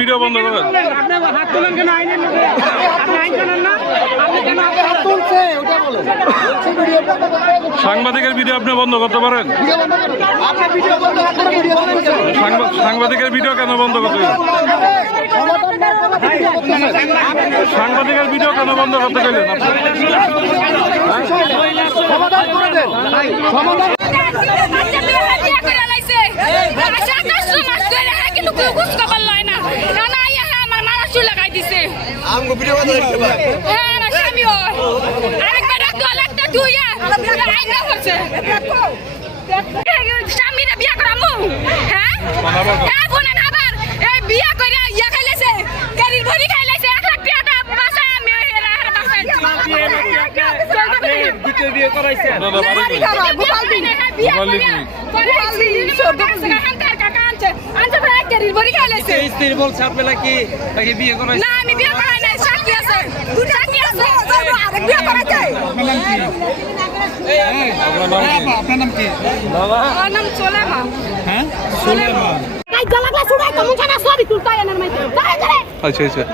Video বন্ধ করেন। সাংবাদিকের ভিডিও আপনি বন্ধ করতে পারেন? সাংবাদিকের ভিডিও কেন বন্ধ করতে? সাংবাদিকের ভিডিও কেন বন্ধ করতে গেলেন? স্বামীরা বিয়া করামু হ্যাঁ বিয়া করে ইয়া খাইলেছে গাড়ির ভরি খাইলেছে 1 লাখ টাকা বাসায় আমি বিয়ে করাইছেন স্ত্রী বলছে আপনারা কি বিয়ে করাইছেন? না আমি বিয়ে করাই নাই সাক্ষী আছে সাক্ষী আছে আরেক বিয়ে করাইছে। আপনার নাম কি? আমার নাম সোলেমা। হ্যাঁ সোলেমা। কাই গলাগলা ছুড়াই কমন ছানা সবই তুলতাই এনার মাইতে আচ্ছা আচ্ছা।